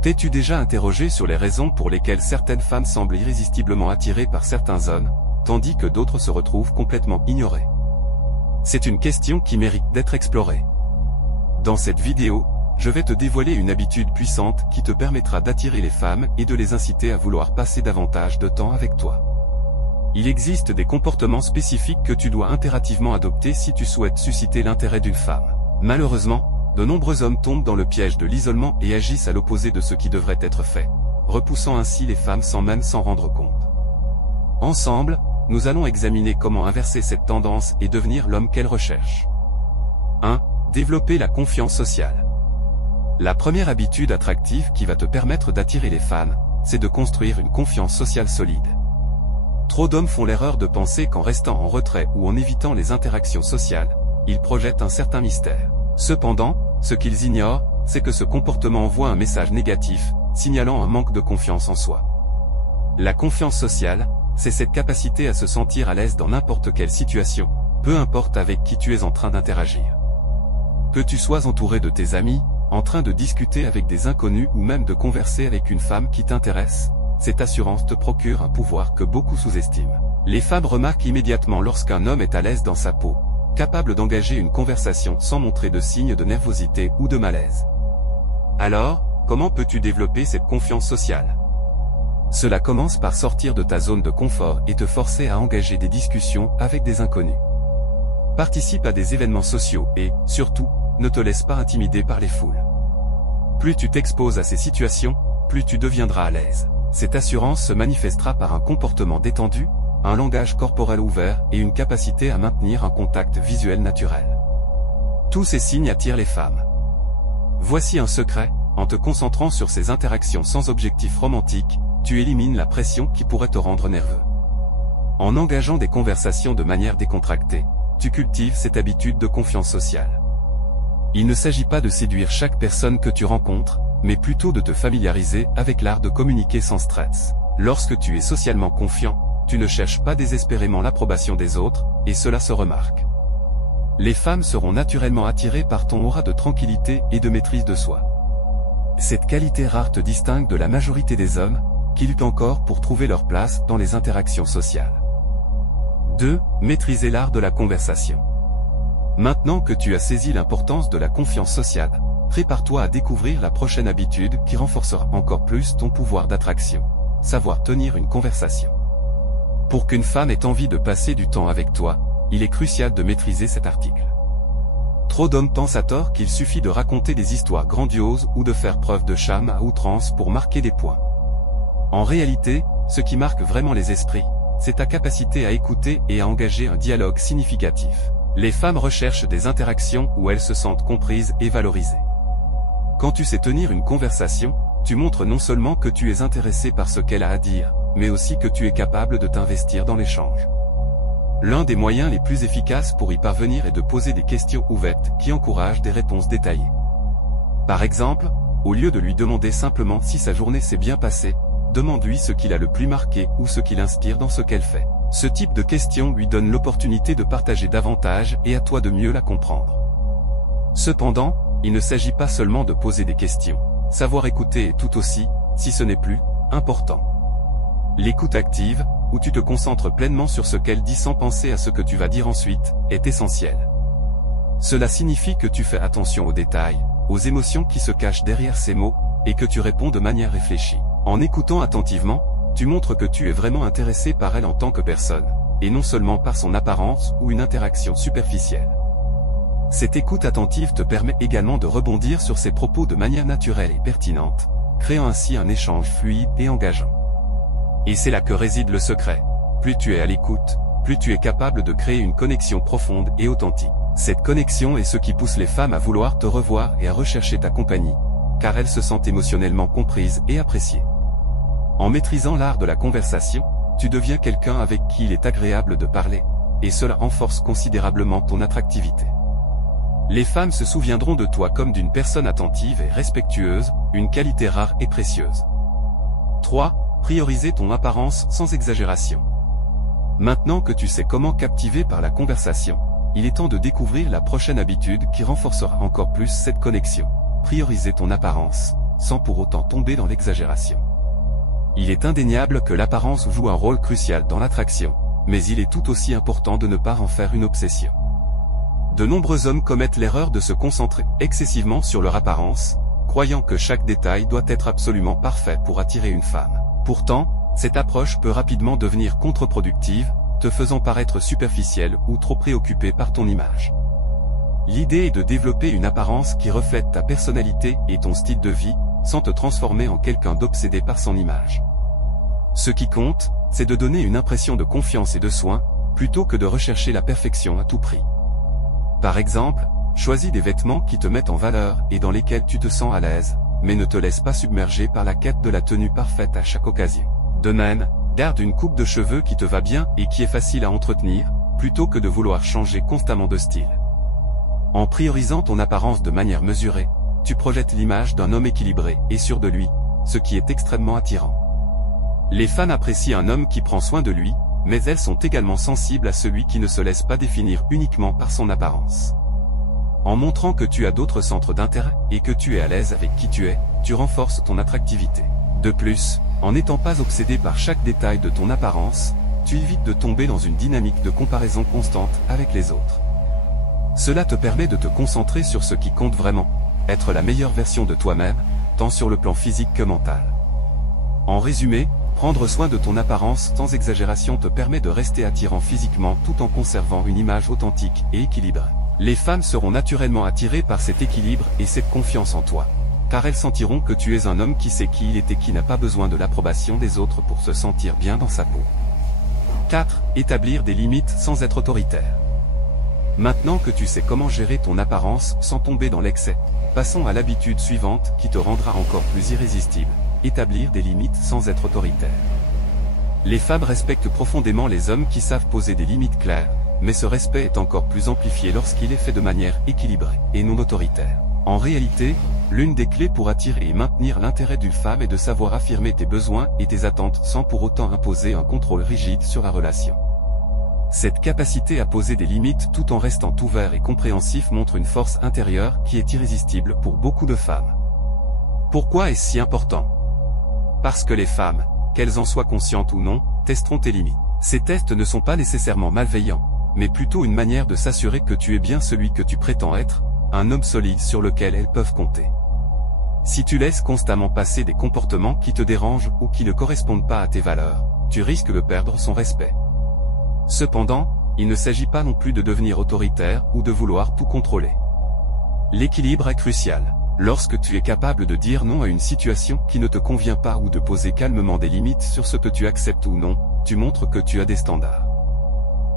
T'es-tu déjà interrogé sur les raisons pour lesquelles certaines femmes semblent irrésistiblement attirées par certains hommes, tandis que d'autres se retrouvent complètement ignorées? C'est une question qui mérite d'être explorée. Dans cette vidéo, je vais te dévoiler une habitude puissante qui te permettra d'attirer les femmes et de les inciter à vouloir passer davantage de temps avec toi. Il existe des comportements spécifiques que tu dois impérativement adopter si tu souhaites susciter l'intérêt d'une femme. Malheureusement, de nombreux hommes tombent dans le piège de l'isolement et agissent à l'opposé de ce qui devrait être fait, repoussant ainsi les femmes sans même s'en rendre compte. Ensemble, nous allons examiner comment inverser cette tendance et devenir l'homme qu'elles recherchent. 1. Développer la confiance sociale. La première habitude attractive qui va te permettre d'attirer les femmes, c'est de construire une confiance sociale solide. Trop d'hommes font l'erreur de penser qu'en restant en retrait ou en évitant les interactions sociales, ils projettent un certain mystère. Cependant, ce qu'ils ignorent, c'est que ce comportement envoie un message négatif, signalant un manque de confiance en soi. La confiance sociale, c'est cette capacité à se sentir à l'aise dans n'importe quelle situation, peu importe avec qui tu es en train d'interagir. Que tu sois entouré de tes amis, en train de discuter avec des inconnus ou même de converser avec une femme qui t'intéresse, cette assurance te procure un pouvoir que beaucoup sous-estiment. Les femmes remarquent immédiatement lorsqu'un homme est à l'aise dans sa peau, capable d'engager une conversation sans montrer de signes de nervosité ou de malaise. Alors, comment peux-tu développer cette confiance sociale? Cela commence par sortir de ta zone de confort et te forcer à engager des discussions avec des inconnus. Participe à des événements sociaux et, surtout, ne te laisse pas intimider par les foules. Plus tu t'exposes à ces situations, plus tu deviendras à l'aise. Cette assurance se manifestera par un comportement détendu, un langage corporel ouvert et une capacité à maintenir un contact visuel naturel. Tous ces signes attirent les femmes. Voici un secret, en te concentrant sur ces interactions sans objectif romantique, tu élimines la pression qui pourrait te rendre nerveux. En engageant des conversations de manière décontractée, tu cultives cette habitude de confiance sociale. Il ne s'agit pas de séduire chaque personne que tu rencontres, mais plutôt de te familiariser avec l'art de communiquer sans stress. Lorsque tu es socialement confiant, tu ne cherches pas désespérément l'approbation des autres, et cela se remarque. Les femmes seront naturellement attirées par ton aura de tranquillité et de maîtrise de soi. Cette qualité rare te distingue de la majorité des hommes, qui luttent encore pour trouver leur place dans les interactions sociales. 2. Maîtriser l'art de la conversation. Maintenant que tu as saisi l'importance de la confiance sociale, prépare-toi à découvrir la prochaine habitude qui renforcera encore plus ton pouvoir d'attraction. Savoir tenir une conversation. Pour qu'une femme ait envie de passer du temps avec toi, il est crucial de maîtriser cet article. Trop d'hommes pensent à tort qu'il suffit de raconter des histoires grandioses ou de faire preuve de charme à outrance pour marquer des points. En réalité, ce qui marque vraiment les esprits, c'est ta capacité à écouter et à engager un dialogue significatif. Les femmes recherchent des interactions où elles se sentent comprises et valorisées. Quand tu sais tenir une conversation, tu montres non seulement que tu es intéressé par ce qu'elle a à dire, mais aussi que tu es capable de t'investir dans l'échange. L'un des moyens les plus efficaces pour y parvenir est de poser des questions ouvertes qui encouragent des réponses détaillées. Par exemple, au lieu de lui demander simplement si sa journée s'est bien passée, demande-lui ce qui l'a le plus marqué ou ce qui l'inspire dans ce qu'elle fait. Ce type de question lui donne l'opportunité de partager davantage et à toi de mieux la comprendre. Cependant, il ne s'agit pas seulement de poser des questions. Savoir écouter est tout aussi, si ce n'est plus, important. L'écoute active, où tu te concentres pleinement sur ce qu'elle dit sans penser à ce que tu vas dire ensuite, est essentielle. Cela signifie que tu fais attention aux détails, aux émotions qui se cachent derrière ces mots, et que tu réponds de manière réfléchie. En écoutant attentivement, tu montres que tu es vraiment intéressé par elle en tant que personne, et non seulement par son apparence ou une interaction superficielle. Cette écoute attentive te permet également de rebondir sur ses propos de manière naturelle et pertinente, créant ainsi un échange fluide et engageant. Et c'est là que réside le secret. Plus tu es à l'écoute, plus tu es capable de créer une connexion profonde et authentique. Cette connexion est ce qui pousse les femmes à vouloir te revoir et à rechercher ta compagnie, car elles se sentent émotionnellement comprises et appréciées. En maîtrisant l'art de la conversation, tu deviens quelqu'un avec qui il est agréable de parler, et cela renforce considérablement ton attractivité. Les femmes se souviendront de toi comme d'une personne attentive et respectueuse, une qualité rare et précieuse. 3. Prioriser ton apparence sans exagération. Maintenant que tu sais comment captiver par la conversation, il est temps de découvrir la prochaine habitude qui renforcera encore plus cette connexion. Prioriser ton apparence. sans pour autant tomber dans l'exagération. Il est indéniable que l'apparence joue un rôle crucial dans l'attraction, mais il est tout aussi important de ne pas en faire une obsession. De nombreux hommes commettent l'erreur de se concentrer excessivement sur leur apparence, croyant que chaque détail doit être absolument parfait pour attirer une femme. Pourtant, cette approche peut rapidement devenir contre-productive, te faisant paraître superficielle ou trop préoccupé par ton image. L'idée est de développer une apparence qui reflète ta personnalité et ton style de vie, sans te transformer en quelqu'un d'obsédé par son image. Ce qui compte, c'est de donner une impression de confiance et de soin, plutôt que de rechercher la perfection à tout prix. Par exemple, choisis des vêtements qui te mettent en valeur et dans lesquels tu te sens à l'aise, mais ne te laisse pas submerger par la quête de la tenue parfaite à chaque occasion. De même, garde une coupe de cheveux qui te va bien et qui est facile à entretenir, plutôt que de vouloir changer constamment de style. En priorisant ton apparence de manière mesurée, tu projettes l'image d'un homme équilibré et sûr de lui, ce qui est extrêmement attirant. Les femmes apprécient un homme qui prend soin de lui, mais elles sont également sensibles à celui qui ne se laisse pas définir uniquement par son apparence. En montrant que tu as d'autres centres d'intérêt et que tu es à l'aise avec qui tu es, tu renforces ton attractivité. De plus, en n'étant pas obsédé par chaque détail de ton apparence, tu évites de tomber dans une dynamique de comparaison constante avec les autres. Cela te permet de te concentrer sur ce qui compte vraiment, être la meilleure version de toi-même, tant sur le plan physique que mental. En résumé, prendre soin de ton apparence sans exagération te permet de rester attirant physiquement tout en conservant une image authentique et équilibrée. Les femmes seront naturellement attirées par cet équilibre et cette confiance en toi, car elles sentiront que tu es un homme qui sait qui il est et qui n'a pas besoin de l'approbation des autres pour se sentir bien dans sa peau. 4. Établir des limites sans être autoritaire. Maintenant que tu sais comment gérer ton apparence sans tomber dans l'excès, passons à l'habitude suivante qui te rendra encore plus irrésistible. Établir des limites sans être autoritaire. Les femmes respectent profondément les hommes qui savent poser des limites claires, mais ce respect est encore plus amplifié lorsqu'il est fait de manière équilibrée et non autoritaire. En réalité, l'une des clés pour attirer et maintenir l'intérêt d'une femme est de savoir affirmer tes besoins et tes attentes sans pour autant imposer un contrôle rigide sur la relation. Cette capacité à poser des limites tout en restant ouvert et compréhensif montre une force intérieure qui est irrésistible pour beaucoup de femmes. Pourquoi est-ce si important ? Parce que les femmes, qu'elles en soient conscientes ou non, testeront tes limites. Ces tests ne sont pas nécessairement malveillants, mais plutôt une manière de s'assurer que tu es bien celui que tu prétends être, un homme solide sur lequel elles peuvent compter. Si tu laisses constamment passer des comportements qui te dérangent ou qui ne correspondent pas à tes valeurs, tu risques de perdre son respect. Cependant, il ne s'agit pas non plus de devenir autoritaire ou de vouloir tout contrôler. L'équilibre est crucial. Lorsque tu es capable de dire non à une situation qui ne te convient pas ou de poser calmement des limites sur ce que tu acceptes ou non, tu montres que tu as des standards.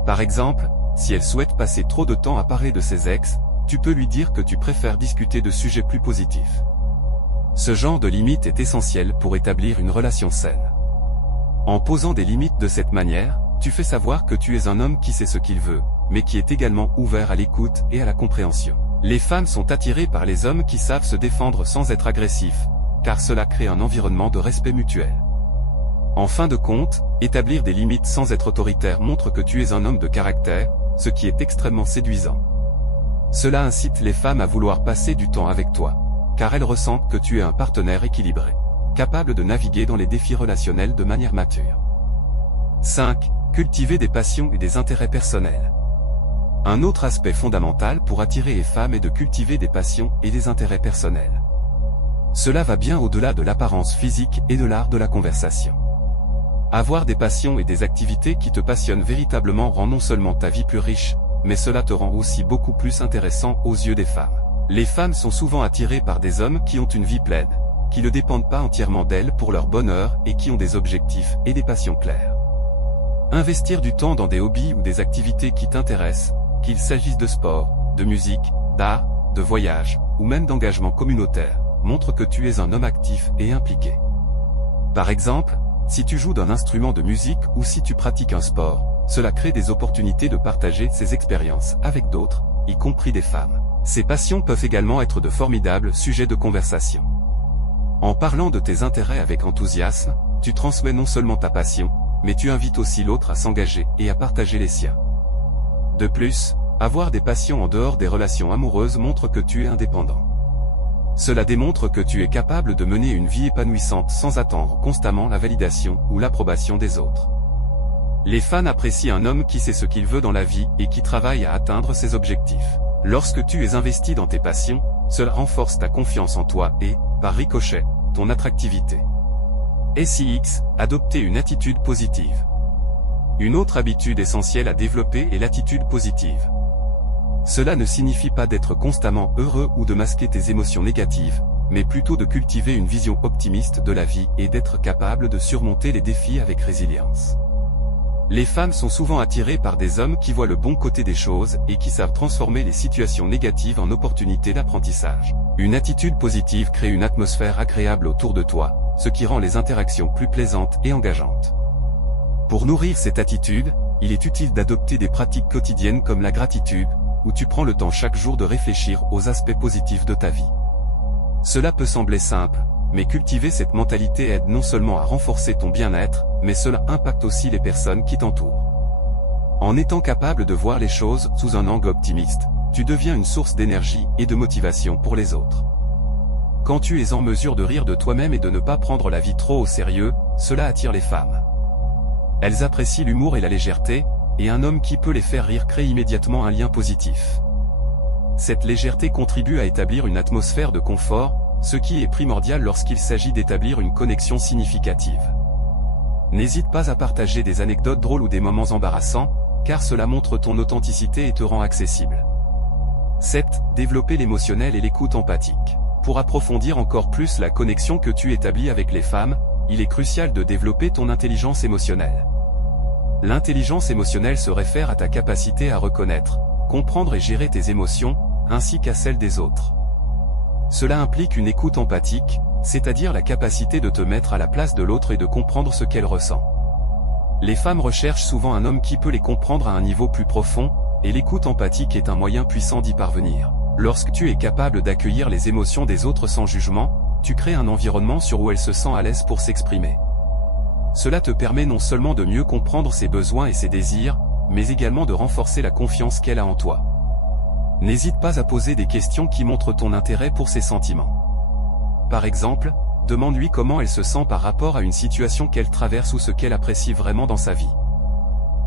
Par exemple, si elle souhaite passer trop de temps à parler de ses ex, tu peux lui dire que tu préfères discuter de sujets plus positifs. Ce genre de limite est essentiel pour établir une relation saine. En posant des limites de cette manière, tu fais savoir que tu es un homme qui sait ce qu'il veut, mais qui est également ouvert à l'écoute et à la compréhension. Les femmes sont attirées par les hommes qui savent se défendre sans être agressifs, car cela crée un environnement de respect mutuel. En fin de compte, établir des limites sans être autoritaire montre que tu es un homme de caractère, ce qui est extrêmement séduisant. Cela incite les femmes à vouloir passer du temps avec toi, car elles ressentent que tu es un partenaire équilibré, capable de naviguer dans les défis relationnels de manière mature. 5. Cultiver des passions et des intérêts personnels. Un autre aspect fondamental pour attirer les femmes est de cultiver des passions et des intérêts personnels. Cela va bien au-delà de l'apparence physique et de l'art de la conversation. Avoir des passions et des activités qui te passionnent véritablement rend non seulement ta vie plus riche, mais cela te rend aussi beaucoup plus intéressant aux yeux des femmes. Les femmes sont souvent attirées par des hommes qui ont une vie pleine, qui ne dépendent pas entièrement d'elles pour leur bonheur et qui ont des objectifs et des passions claires. Investir du temps dans des hobbies ou des activités qui t'intéressent, qu'il s'agisse de sport, de musique, d'art, de voyage, ou même d'engagement communautaire, montre que tu es un homme actif et impliqué. Par exemple, si tu joues d'un instrument de musique ou si tu pratiques un sport, cela crée des opportunités de partager ces expériences avec d'autres, y compris des femmes. Ces passions peuvent également être de formidables sujets de conversation. En parlant de tes intérêts avec enthousiasme, tu transmets non seulement ta passion, mais tu invites aussi l'autre à s'engager et à partager les siens. De plus, avoir des passions en dehors des relations amoureuses montre que tu es indépendant. Cela démontre que tu es capable de mener une vie épanouissante sans attendre constamment la validation ou l'approbation des autres. Les fans apprécient un homme qui sait ce qu'il veut dans la vie et qui travaille à atteindre ses objectifs. Lorsque tu es investi dans tes passions, cela renforce ta confiance en toi et, par ricochet, ton attractivité. SIX, adopter une attitude positive. Une autre habitude essentielle à développer est l'attitude positive. Cela ne signifie pas d'être constamment heureux ou de masquer tes émotions négatives, mais plutôt de cultiver une vision optimiste de la vie et d'être capable de surmonter les défis avec résilience. Les femmes sont souvent attirées par des hommes qui voient le bon côté des choses et qui savent transformer les situations négatives en opportunités d'apprentissage. Une attitude positive crée une atmosphère agréable autour de toi, ce qui rend les interactions plus plaisantes et engageantes. Pour nourrir cette attitude, il est utile d'adopter des pratiques quotidiennes comme la gratitude, où tu prends le temps chaque jour de réfléchir aux aspects positifs de ta vie. Cela peut sembler simple, mais cultiver cette mentalité aide non seulement à renforcer ton bien-être, mais cela impacte aussi les personnes qui t'entourent. En étant capable de voir les choses sous un angle optimiste, tu deviens une source d'énergie et de motivation pour les autres. Quand tu es en mesure de rire de toi-même et de ne pas prendre la vie trop au sérieux, cela attire les femmes. Elles apprécient l'humour et la légèreté, et un homme qui peut les faire rire crée immédiatement un lien positif. Cette légèreté contribue à établir une atmosphère de confort, ce qui est primordial lorsqu'il s'agit d'établir une connexion significative. N'hésite pas à partager des anecdotes drôles ou des moments embarrassants, car cela montre ton authenticité et te rend accessible. 7. Développer l'émotionnel et l'écoute empathique. Pour approfondir encore plus la connexion que tu établis avec les femmes, il est crucial de développer ton intelligence émotionnelle. L'intelligence émotionnelle se réfère à ta capacité à reconnaître, comprendre et gérer tes émotions, ainsi qu'à celles des autres. Cela implique une écoute empathique, c'est-à-dire la capacité de te mettre à la place de l'autre et de comprendre ce qu'elle ressent. Les femmes recherchent souvent un homme qui peut les comprendre à un niveau plus profond, et l'écoute empathique est un moyen puissant d'y parvenir. Lorsque tu es capable d'accueillir les émotions des autres sans jugement, tu crées un environnement où elle se sent à l'aise pour s'exprimer. Cela te permet non seulement de mieux comprendre ses besoins et ses désirs, mais également de renforcer la confiance qu'elle a en toi. N'hésite pas à poser des questions qui montrent ton intérêt pour ses sentiments. Par exemple, demande-lui comment elle se sent par rapport à une situation qu'elle traverse ou ce qu'elle apprécie vraiment dans sa vie.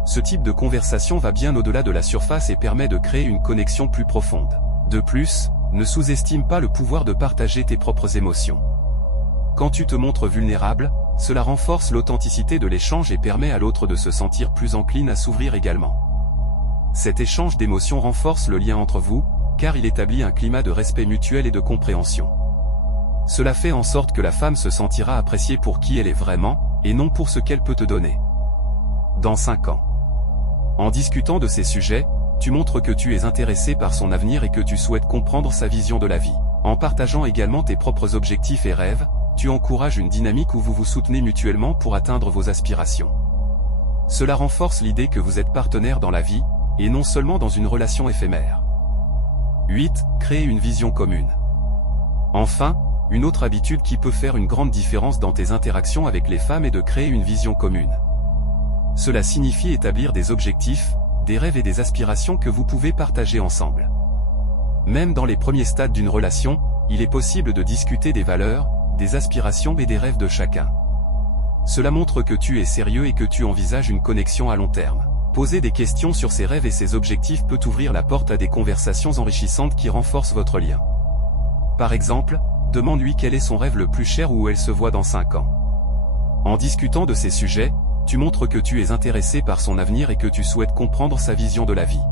Ce type de conversation va bien au-delà de la surface et permet de créer une connexion plus profonde. De plus, ne sous-estime pas le pouvoir de partager tes propres émotions. Quand tu te montres vulnérable, cela renforce l'authenticité de l'échange et permet à l'autre de se sentir plus encline à s'ouvrir également. Cet échange d'émotions renforce le lien entre vous, car il établit un climat de respect mutuel et de compréhension. Cela fait en sorte que la femme se sentira appréciée pour qui elle est vraiment, et non pour ce qu'elle peut te donner. Dans 5 ans. En discutant de ces sujets, tu montres que tu es intéressé par son avenir et que tu souhaites comprendre sa vision de la vie. En partageant également tes propres objectifs et rêves, tu encourages une dynamique où vous vous soutenez mutuellement pour atteindre vos aspirations. Cela renforce l'idée que vous êtes partenaires dans la vie, et non seulement dans une relation éphémère. 8. Créer une vision commune. Enfin, une autre habitude qui peut faire une grande différence dans tes interactions avec les femmes est de créer une vision commune. Cela signifie établir des objectifs, des rêves et des aspirations que vous pouvez partager ensemble. Même dans les premiers stades d'une relation, il est possible de discuter des valeurs, des aspirations et des rêves de chacun. Cela montre que tu es sérieux et que tu envisages une connexion à long terme. Poser des questions sur ses rêves et ses objectifs peut ouvrir la porte à des conversations enrichissantes qui renforcent votre lien. Par exemple, demande-lui quel est son rêve le plus cher ou où elle se voit dans 5 ans. En discutant de ces sujets, tu montres que tu es intéressé par son avenir et que tu souhaites comprendre sa vision de la vie.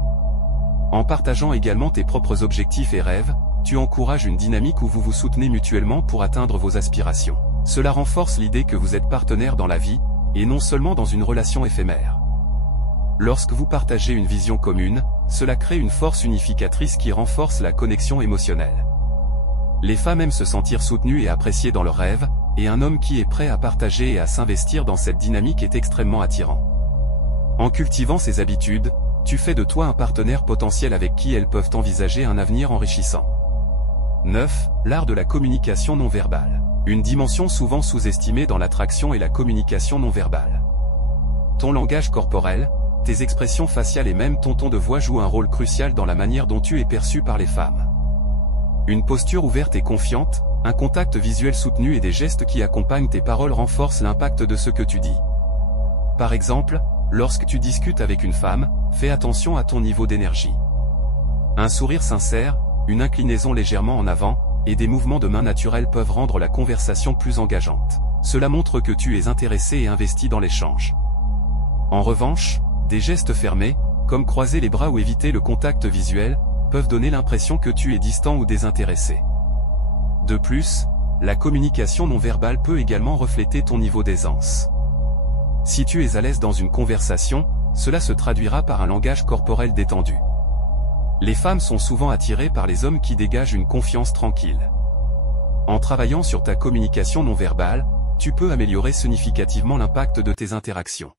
En partageant également tes propres objectifs et rêves, tu encourages une dynamique où vous vous soutenez mutuellement pour atteindre vos aspirations. Cela renforce l'idée que vous êtes partenaires dans la vie, et non seulement dans une relation éphémère. Lorsque vous partagez une vision commune, cela crée une force unificatrice qui renforce la connexion émotionnelle. Les femmes aiment se sentir soutenues et appréciées dans leurs rêves, et un homme qui est prêt à partager et à s'investir dans cette dynamique est extrêmement attirant. En cultivant ces habitudes, tu fais de toi un partenaire potentiel avec qui elles peuvent envisager un avenir enrichissant. 9. L'art de la communication non verbale. Une dimension souvent sous-estimée dans l'attraction est la communication non verbale. Ton langage corporel, tes expressions faciales et même ton ton de voix jouent un rôle crucial dans la manière dont tu es perçu par les femmes. Une posture ouverte et confiante, un contact visuel soutenu et des gestes qui accompagnent tes paroles renforcent l'impact de ce que tu dis. Par exemple, lorsque tu discutes avec une femme, fais attention à ton niveau d'énergie. Un sourire sincère, une inclinaison légèrement en avant, et des mouvements de main naturels peuvent rendre la conversation plus engageante. Cela montre que tu es intéressé et investi dans l'échange. En revanche, des gestes fermés, comme croiser les bras ou éviter le contact visuel, peuvent donner l'impression que tu es distant ou désintéressé. De plus, la communication non verbale peut également refléter ton niveau d'aisance. Si tu es à l'aise dans une conversation, cela se traduira par un langage corporel détendu. Les femmes sont souvent attirées par les hommes qui dégagent une confiance tranquille. En travaillant sur ta communication non verbale, tu peux améliorer significativement l'impact de tes interactions.